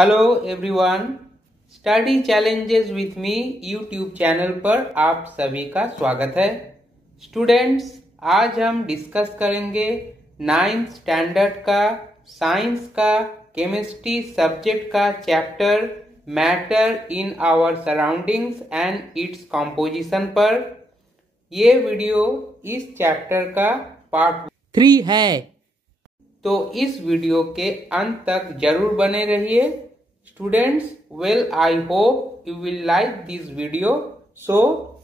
Hello everyone, study challenges with me YouTube channel पर आप सभी का स्वागत है। स्टूडेंट्स, आज हम डिस्कस करेंगे 9th स्टैंडर्ड का साइंस का केमिस्ट्री सब्जेक्ट का chapter matter in our surroundings and its composition पर। ये वीडियो इस चैप्टर का पार्ट 3 है, तो इस वीडियो के अंत तक जरूर बने रहिए। Students, well, I hope you will like this video. So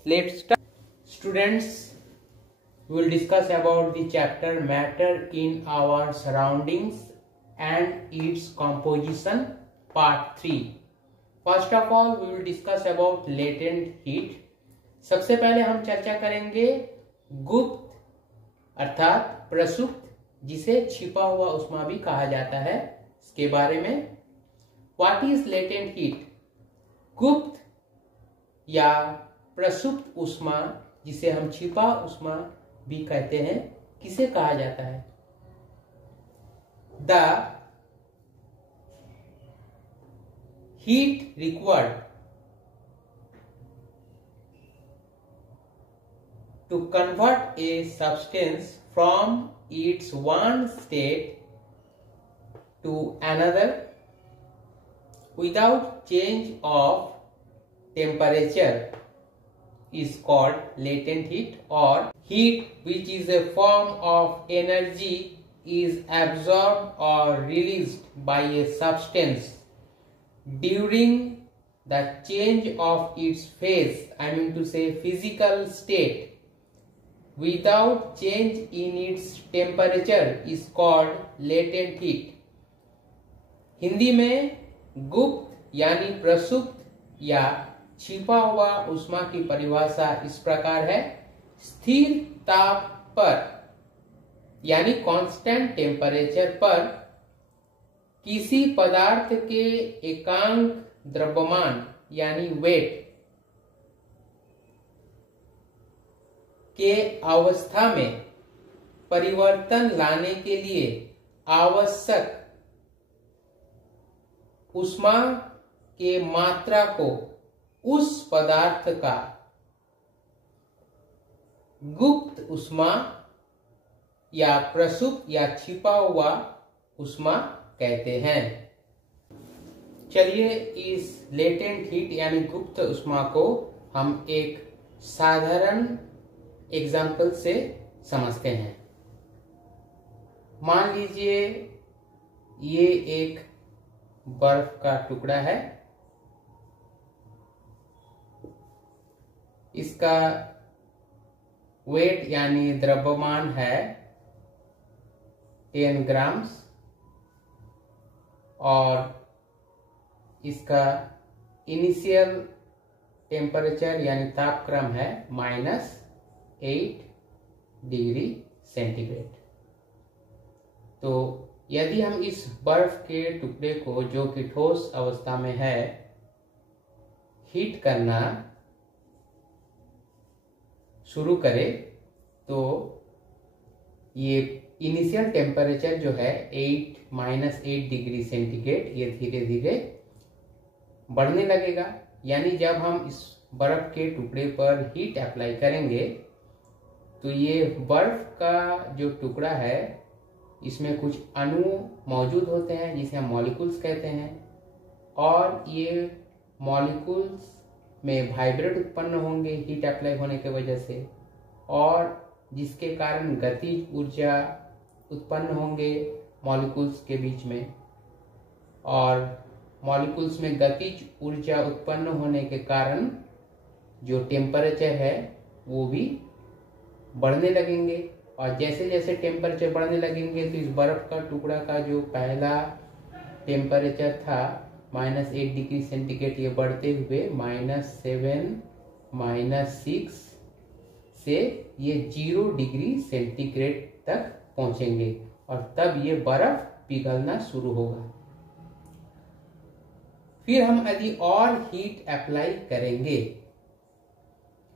let's start. Students, we will discuss about the chapter matter in our surroundings and its composition, part 3. First of all, we will discuss about latent heat. सबसे पहले हम चर्चा करेंगे गुप्त अर्थात प्रसुप्त, जिसे छिपा हुआ उष्मा भी कहा जाता है, इसके बारे में। What is latent heat? गुप्त या प्रसुप्त उष्मा, जिसे हम छिपा उष्मा भी कहते हैं, किसे कहा जाता है? The heat required to convert a substance from its one state to another without change of temperature is called latent heat, or heat which is a form of energy is absorbed or released by a substance during the change of its phase, I mean to say physical state, without change in its temperature is called latent heat. Hindi में गुप्त यानी प्रसुप्त या छिपा हुआ उष्मा की परिभाषा इस प्रकार है: स्थिर ताप पर यानी कांस्टेंट टेम्परेचर पर किसी पदार्थ के एकांक द्रव्यमान यानी वेट के अवस्था में परिवर्तन लाने के लिए आवश्यक उष्मा के मात्रा को उस पदार्थ का गुप्त उष्मा या प्रसुप्त या छिपा हुआ उष्मा कहते हैं। चलिए इस लेटेंट हीट यानी गुप्त उष्मा को हम एक साधारण एग्जाम्पल से समझते हैं। मान लीजिए ये एक बर्फ का टुकड़ा है, इसका वेट यानी द्रव्यमान है 10 ग्राम्स और इसका इनिशियल टेम्परेचर यानी तापक्रम है -8 डिग्री सेंटीग्रेड। तो यदि हम इस बर्फ के टुकड़े को, जो कि ठोस अवस्था में है, हीट करना शुरू करें, तो ये इनिशियल टेम्परेचर जो है -8 डिग्री सेंटीग्रेड, ये धीरे धीरे बढ़ने लगेगा। यानी जब हम इस बर्फ के टुकड़े पर हीट अप्लाई करेंगे तो ये बर्फ का जो टुकड़ा है, इसमें कुछ अणु मौजूद होते हैं जिसे हम मॉलिक्यूल्स कहते हैं, और ये मॉलिक्यूल्स में वाइब्रेट उत्पन्न होंगे हीट अप्लाई होने की वजह से, और जिसके कारण गतिज ऊर्जा उत्पन्न होंगे मॉलिक्यूल्स के बीच में, और मॉलिक्यूल्स में गतिज ऊर्जा उत्पन्न होने के कारण जो टेम्परेचर है वो भी बढ़ने लगेंगे। और जैसे जैसे टेम्परेचर बढ़ने लगेंगे तो इस बर्फ का टुकड़ा का जो पहला टेम्परेचर था -8 डिग्री सेंटीग्रेड, ये बढ़ते हुए -7 -6 से ये 0 डिग्री सेंटीग्रेड तक पहुंचेंगे, और तब ये बर्फ पिघलना शुरू होगा। फिर हम यदि और हीट अप्लाई करेंगे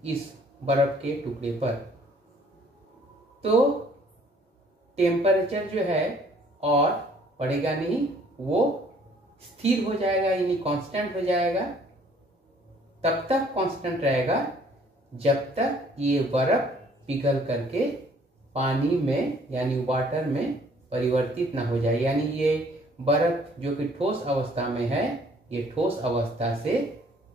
इस बर्फ के टुकड़े पर, तो टेम्परेचर जो है और बढ़ेगा नहीं, वो स्थिर हो जाएगा यानी कांस्टेंट हो जाएगा, तब तक कांस्टेंट रहेगा जब तक ये बर्फ पिघल करके पानी में यानी वाटर में परिवर्तित ना हो जाए। यानी ये बर्फ जो कि ठोस अवस्था में है, ये ठोस अवस्था से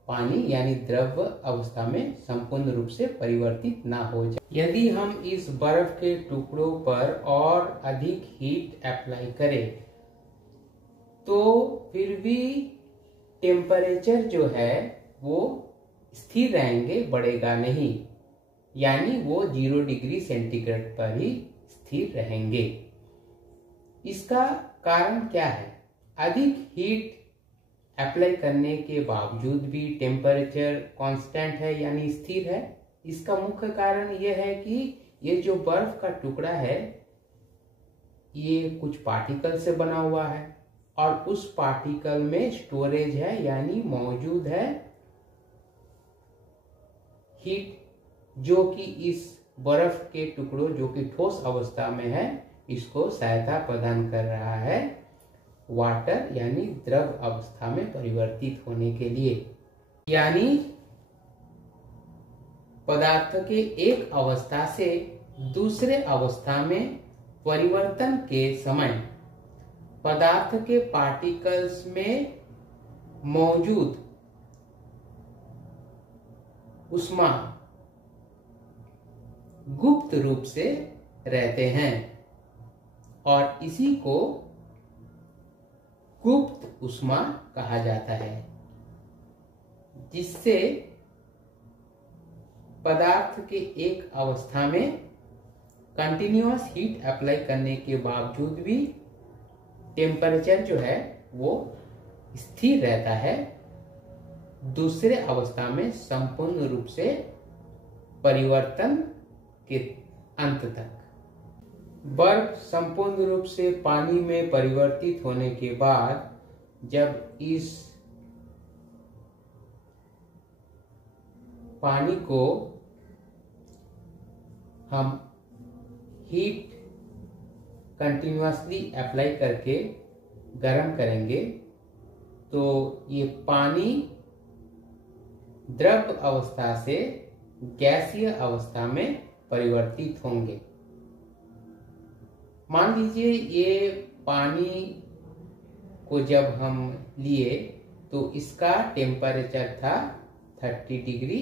पानी यानी द्रव अवस्था में संपूर्ण रूप से परिवर्तित ना हो जाए। यदि हम इस बर्फ के टुकड़ों पर और अधिक हीट अप्लाई करें तो फिर भी टेम्परेचर जो है वो स्थिर रहेंगे, बढ़ेगा नहीं, यानी वो 0 डिग्री सेंटीग्रेड पर ही स्थिर रहेंगे। इसका कारण क्या है? अधिक हीट अप्लाई करने के बावजूद भी टेम्परेचर कांस्टेंट है यानी स्थिर है। इसका मुख्य कारण यह है कि ये जो बर्फ का टुकड़ा है ये कुछ पार्टिकल से बना हुआ है और उस पार्टिकल में स्टोरेज है यानी मौजूद है हीट, जो कि इस बर्फ के टुकड़ों जो कि ठोस अवस्था में है इसको सहायता प्रदान कर रहा है वाटर यानी द्रव अवस्था में परिवर्तित होने के लिए। यानी पदार्थ के एक अवस्था से दूसरे अवस्था में परिवर्तन के समय पदार्थ के पार्टिकल्स में मौजूद ऊष्मा गुप्त रूप से रहते हैं और इसी को गुप्त ऊष्मा कहा जाता है, जिससे पदार्थ के एक अवस्था में कंटिन्यूअस हीट अप्लाई करने के बावजूद भी टेम्परेचर जो है वो स्थिर रहता है, दूसरे अवस्था में संपूर्ण रूप से परिवर्तन के अंत तक। बर्फ संपूर्ण रूप से पानी में परिवर्तित होने के बाद जब इस पानी को हम हीट कंटिन्यूअसली अप्लाई करके गर्म करेंगे तो ये पानी द्रव अवस्था से गैसीय अवस्था में परिवर्तित होंगे। मान लीजिए ये पानी को जब हम लिए तो इसका टेम्परेचर था 30 डिग्री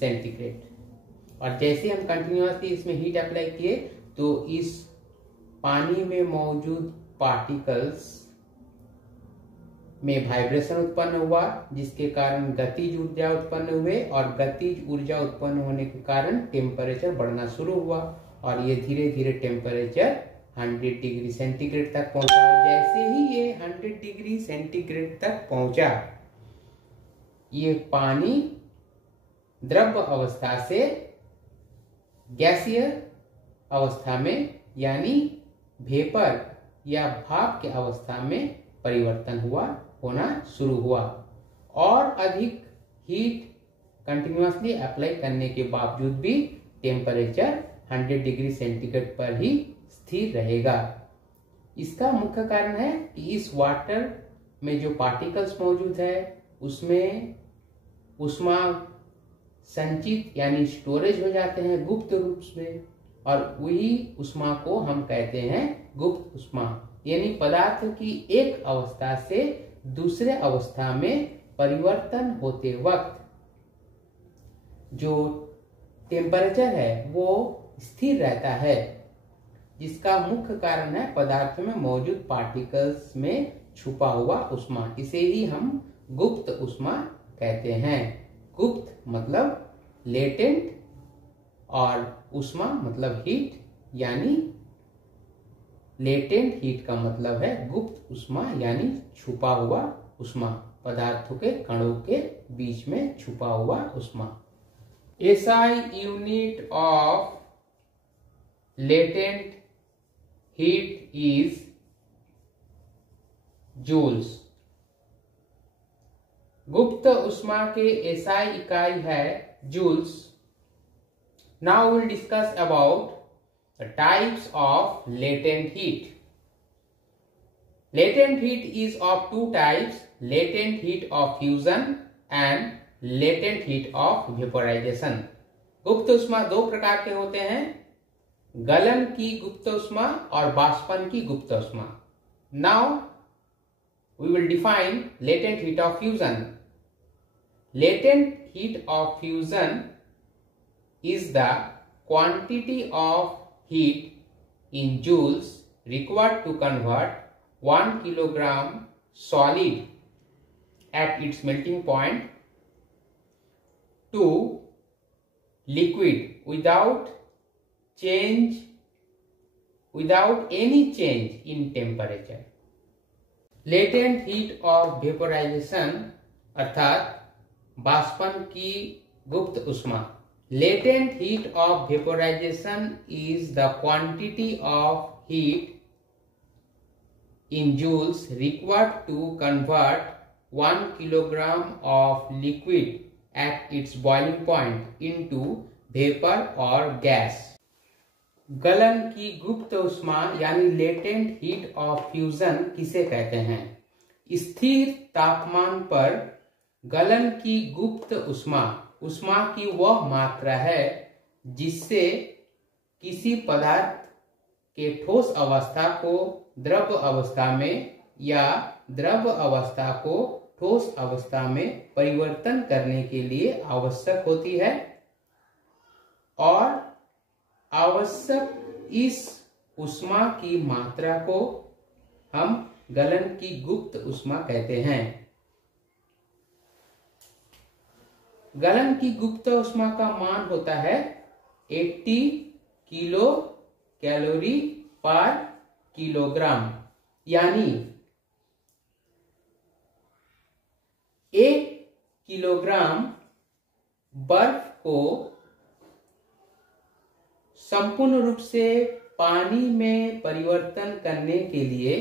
सेंटीग्रेड और जैसे हम कंटिन्यूअसली इसमें हीट अप्लाई किए तो इस पानी में मौजूद पार्टिकल्स में वाइब्रेशन उत्पन्न हुआ, जिसके कारण गतिज ऊर्जा उत्पन्न हुए और गतिज ऊर्जा उत्पन्न होने के कारण टेम्परेचर बढ़ना शुरू हुआ और ये धीरे धीरे टेम्परेचर 100 डिग्री सेंटीग्रेड तक पहुंचा। जैसे ही ये 100 डिग्री सेंटीग्रेड तक पहुंचा, ये पानी द्रव अवस्था से गैसीय अवस्था में यानी वेपर या भाप की अवस्था में परिवर्तन होना शुरू हुआ और अधिक हीट कंटिन्यूअसली अप्लाई करने के बावजूद भी टेम्परेचर 100 डिग्री सेंटीग्रेड पर ही स्थिर रहेगा। इसका मुख्य कारण है कि इस वाटर में जो पार्टिकल्स मौजूद है उसमें ऊष्मा संचित यानी स्टोरेज हो जाते हैं गुप्त रूप में और वही ऊष्मा को हम कहते हैं गुप्त ऊष्मा। यानी पदार्थ की एक अवस्था से दूसरे अवस्था में परिवर्तन होते वक्त जो टेम्परेचर है वो स्थिर रहता है, जिसका मुख्य कारण है पदार्थ में मौजूद पार्टिकल्स में छुपा हुआ ऊष्मा। इसे ही हम गुप्त ऊष्मा कहते हैं। गुप्त मतलब लेटेंट और ऊष्मा मतलब हीट, यानी लेटेंट हीट का मतलब है गुप्त ऊष्मा यानी छुपा हुआ ऊष्मा, पदार्थों के कणों के बीच में छुपा हुआ ऊष्मा। SI unit of latent heat is joules. गुप्त ऊष्मा के SI इकाई है joules. Now we'll discuss about the types of latent heat. Latent heat is of two types, latent heat of fusion and latent heat of vaporization. गुप्त ऊष्मा दो प्रकार के होते हैं, गलन की गुप्त ऊष्मा और बाष्पन की गुप्त ऊष्मा. Now we will define latent heat of fusion. Latent heat of fusion is the quantity of heat in joules required to convert 1 kilogram solid at its melting point to liquid without any change in temperature. Latent heat of vaporization अर्थात बाष्पन की गुप्त ऊष्मा. Latent heat of vaporization is the quantity of heat in joules required to convert 1 kilogram of liquid at its boiling point into vapor or gas. गलन की गुप्त ऊष्मा यानी latent heat of fusion किसे कहते हैं? स्थिर तापमान पर गलन की गुप्त ऊष्मा ऊष्मा की वह मात्रा है जिससे किसी पदार्थ के ठोस अवस्था को द्रव अवस्था में या द्रव अवस्था को ठोस अवस्था में परिवर्तन करने के लिए आवश्यक होती है, और आवश्यक इस ऊष्मा की मात्रा को हम गलन की गुप्त ऊष्मा कहते हैं. गलन की गुप्त ऊष्मा का मान होता है 80 किलो कैलोरी पर किलोग्राम, यानी 1 किलोग्राम बर्फ को संपूर्ण रूप से पानी में परिवर्तन करने के लिए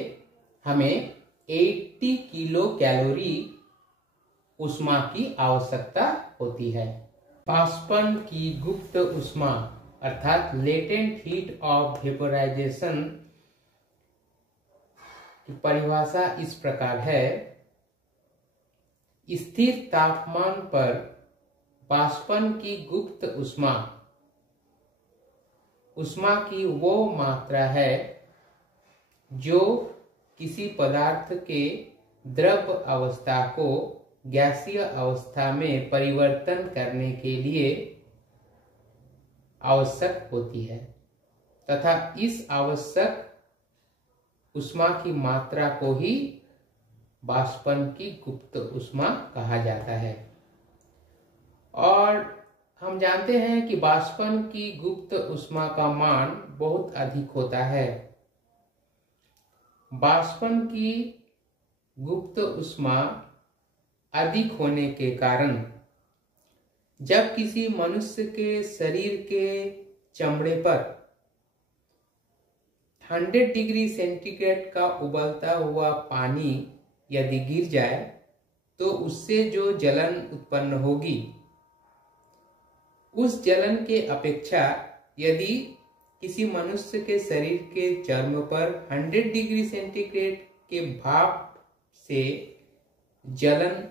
हमें 80 किलो कैलोरी ऊष्मा की आवश्यकता होती है. बाष्पन की गुप्त ऊष्मा अर्थात लेटेंट हीट ऑफ वेपोराइजेशन की परिभाषा इस प्रकार है. स्थिर तापमान पर बाष्पन की गुप्त ऊष्मा ऊष्मा की वो मात्रा है जो किसी पदार्थ के द्रव अवस्था को गैसीय अवस्था में परिवर्तन करने के लिए आवश्यक होती है, तथा इस आवश्यक ऊष्मा की मात्रा को ही बाष्पन की गुप्त ऊष्मा कहा जाता है. और हम जानते हैं कि बाष्पन की गुप्त ऊष्मा का मान बहुत अधिक होता है. बाष्पन की गुप्त ऊष्मा अधिक होने के कारण जब किसी मनुष्य के शरीर के चमड़े पर 100 डिग्री सेंटीग्रेड का उबलता हुआ पानी यदि गिर जाए तो उससे जो जलन उत्पन्न होगी, उस जलन के अपेक्षा यदि किसी मनुष्य के शरीर के चर्म पर 100 डिग्री सेंटीग्रेड के भाप से जलन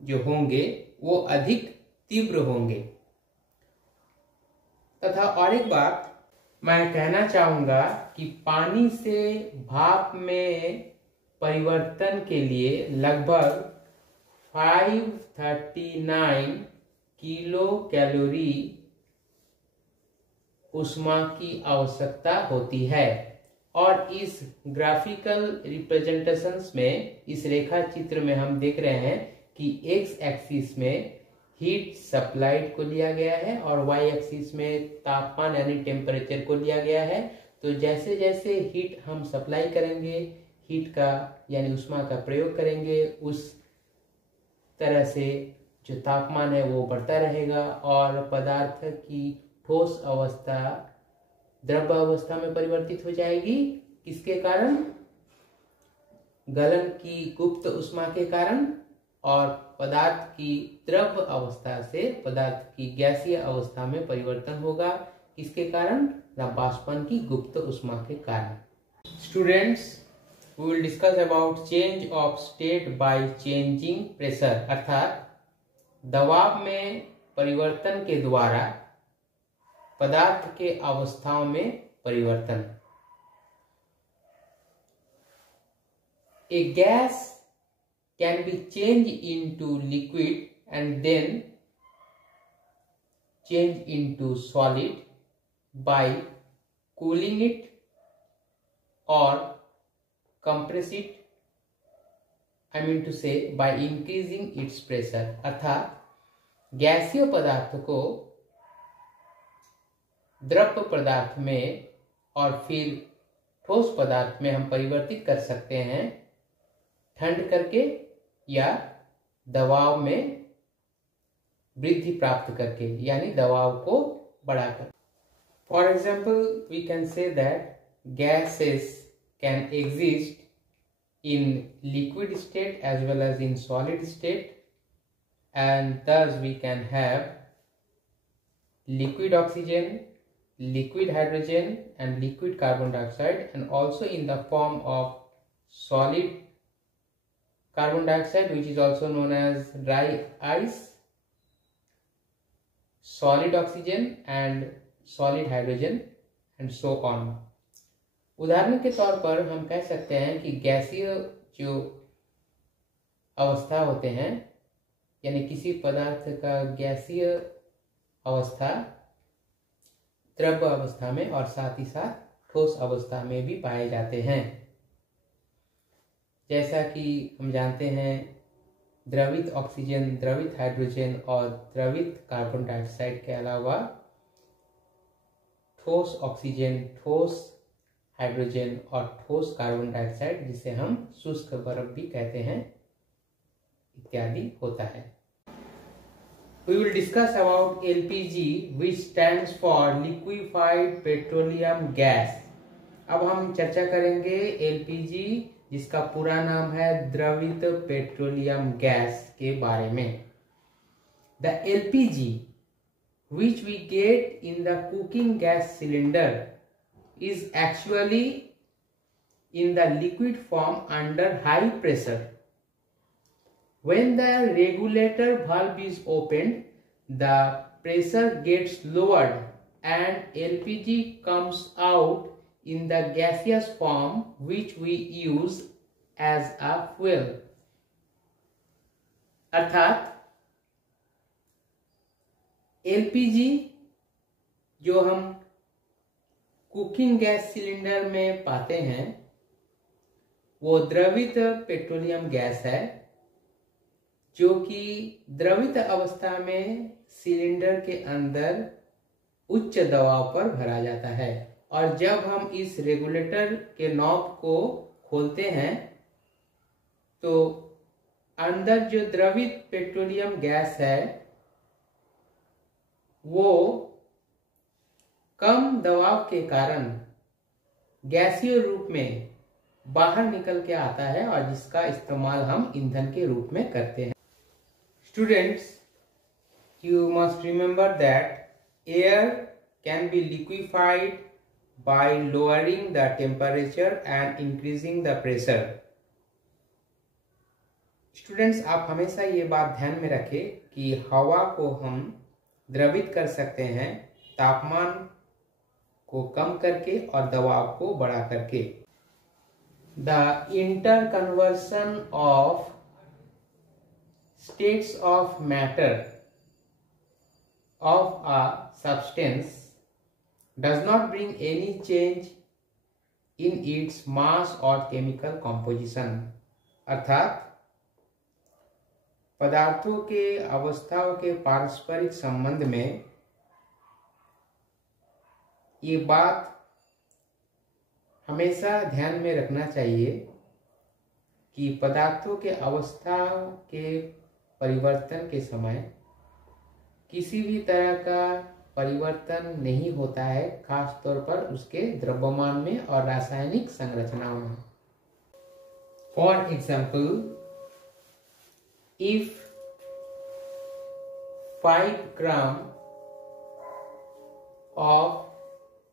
जो होंगे वो अधिक तीव्र होंगे. तथा और एक बात मैं कहना चाहूंगा कि पानी से भाप में परिवर्तन के लिए लगभग 539 किलो कैलोरी ऊष्मा की आवश्यकता होती है. और इस ग्राफिकल रिप्रेजेंटेशंस में, इस रेखा चित्र में हम देख रहे हैं कि एक्स एक्सिस में हीट सप्लाइड को लिया गया है और वाई एक्सिस में तापमान यानी टेम्परेचर को लिया गया है. तो जैसे जैसे हीट हम सप्लाई करेंगे, हीट का यानी ऊष्मा का प्रयोग करेंगे, उस तरह से जो तापमान है वो बढ़ता रहेगा और पदार्थ की ठोस अवस्था द्रव अवस्था में परिवर्तित हो जाएगी. किसके कारण? गलन की गुप्त ऊष्मा के कारण, और पदार्थ की द्रव अवस्था से पदार्थ की गैसीय अवस्था में परिवर्तन होगा. किसके कारण? बाष्पन की गुप्त ऊष्मा के कारण. Students, we will discuss about change of state by changing pressure, अर्थात दबाव में परिवर्तन के द्वारा पदार्थ के अवस्थाओं में परिवर्तन। A gas can be changed into liquid and then change into solid by cooling it or compress it, I mean to say by increasing its pressure। अर्थात गैसीय पदार्थ को द्रव पदार्थ में और फिर ठोस पदार्थ में हम परिवर्तित कर सकते हैं ठंड करके या दबाव में वृद्धि प्राप्त करके, यानी दबाव को बढ़ाकर। For example we can say that gases can exist in liquid state as well as in solid state, and thus we can have liquid oxygen, liquid hydrogen and liquid carbon dioxide, and also in the form of solid carbon dioxide, which is also known as dry ice, solid oxygen and solid hydrogen and so on। उदाहरण के तौर पर हम कह सकते हैं कि गैसीय जो अवस्था होते हैं, यानी किसी पदार्थ का गैसीय अवस्था द्रव अवस्था में और साथ ही साथ ठोस अवस्था में भी पाए जाते हैं। जैसा कि हम जानते हैं द्रवित ऑक्सीजन, द्रवित हाइड्रोजन और द्रवित कार्बन डाइऑक्साइड के अलावा ठोस ऑक्सीजन, ठोस हाइड्रोजन और ठोस कार्बन डाइऑक्साइड, जिसे हम शुष्क बर्फ भी कहते हैं, इत्यादि होता है। We will discuss about LPG, which stands for liquefied petroleum gas। अब हम चर्चा करेंगे LPG, जिसका पूरा नाम है द्रवित पेट्रोलियम गैस के बारे में। The LPG which we get in the cooking gas cylinder is actually in the liquid form under high pressure। When the regulator valve is opened, the pressure gets lowered and LPG comes out in the gaseous form, which we use as a fuel। अर्थात LPG जो हम cooking gas cylinder में पाते हैं, वो द्रवित petroleum gas है, जो कि द्रवित अवस्था में सिलेंडर के अंदर उच्च दबाव पर भरा जाता है, और जब हम इस रेगुलेटर के नॉब को खोलते हैं तो अंदर जो द्रवित पेट्रोलियम गैस है वो कम दबाव के कारण गैसीय रूप में बाहर निकल के आता है, और जिसका इस्तेमाल हम ईंधन के रूप में करते हैं। Students, you must remember that air can be liquefied bye lowering the temperature and increasing the pressure. Students, आप हमेशा ये बात ध्यान में रखें कि हवा को हम द्रवित कर सकते हैं तापमान को कम करके और दबाव को बढ़ा करके। The interconversion of states of matter of a substance does not bring any change in its mass और केमिकल कॉम्पोजिशन। अर्थात पदार्थों के अवस्थाओं के पारस्परिक संबंध में ये बात हमेशा ध्यान में रखना चाहिए कि पदार्थों के अवस्था के परिवर्तन के समय किसी भी तरह का परिवर्तन नहीं होता है, खास तौर पर उसके द्रव्यमान में और रासायनिक संरचनाओं में। For example, if 5 gram of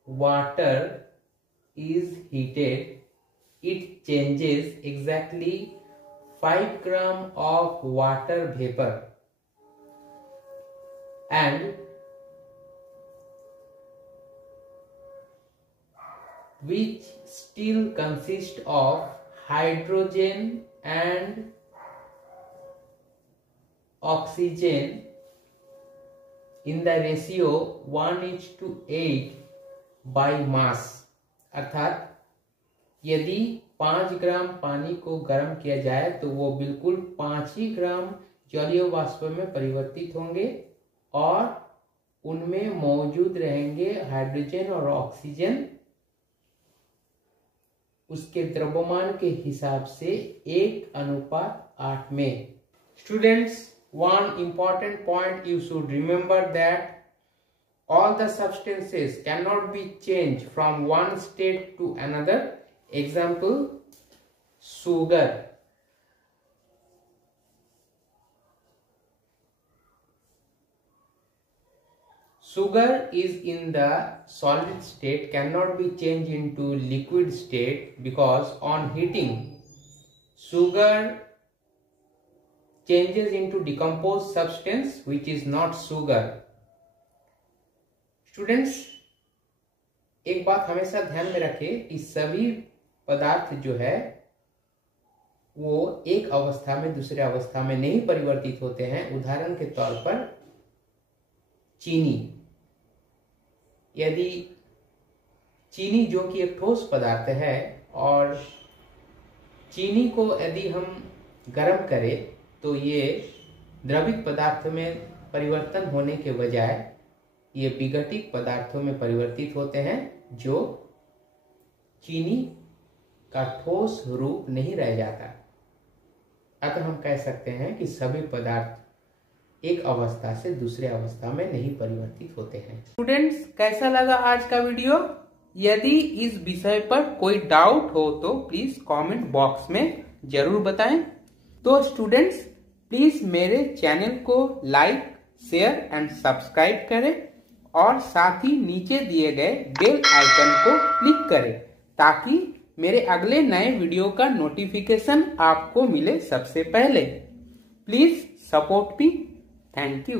water is heated, it changes exactly 5 gram of water vapor and which still consists of hydrogen and oxygen in the ratio 1:8 by mass। अर्थात यदि 5 ग्राम पानी को गर्म किया जाए तो वो बिल्कुल 5 ही ग्राम जलीय वाष्प में परिवर्तित होंगे और उनमें मौजूद रहेंगे हाइड्रोजन और ऑक्सीजन उसके द्रव्यमान के हिसाब से 1:8 में। Students, one important point you should remember that all the substances cannot be changed from one state to another. Example, sugar. Sugar is in the solid state, cannot be changed into liquid state because on heating, sugar changes into decomposed substance which is not sugar. Students, एक बात हमेशा ध्यान में रखें कि सभी पदार्थ जो है वो एक अवस्था में दूसरे अवस्था में नहीं परिवर्तित होते हैं। उदाहरण के तौर पर चीनी, यदि चीनी जो कि एक ठोस पदार्थ है और चीनी को यदि हम गर्म करें तो ये द्रवित पदार्थ में परिवर्तन होने के बजाय ये विघटित पदार्थों में परिवर्तित होते हैं जो चीनी का ठोस रूप नहीं रह जाता। अतः हम कह सकते हैं कि सभी पदार्थ एक अवस्था से दूसरे अवस्था में नहीं परिवर्तित होते हैं। स्टूडेंट्स, कैसा लगा आज का वीडियो? यदि इस विषय पर कोई डाउट हो तो प्लीज कमेंट बॉक्स में जरूर बताएं। तो स्टूडेंट्स, प्लीज मेरे चैनल को लाइक, शेयर एंड सब्सक्राइब करें और साथ ही नीचे दिए गए बेल आइकन को क्लिक करें ताकि मेरे अगले नए वीडियो का नोटिफिकेशन आपको मिले सबसे पहले। Please support me. Thank you.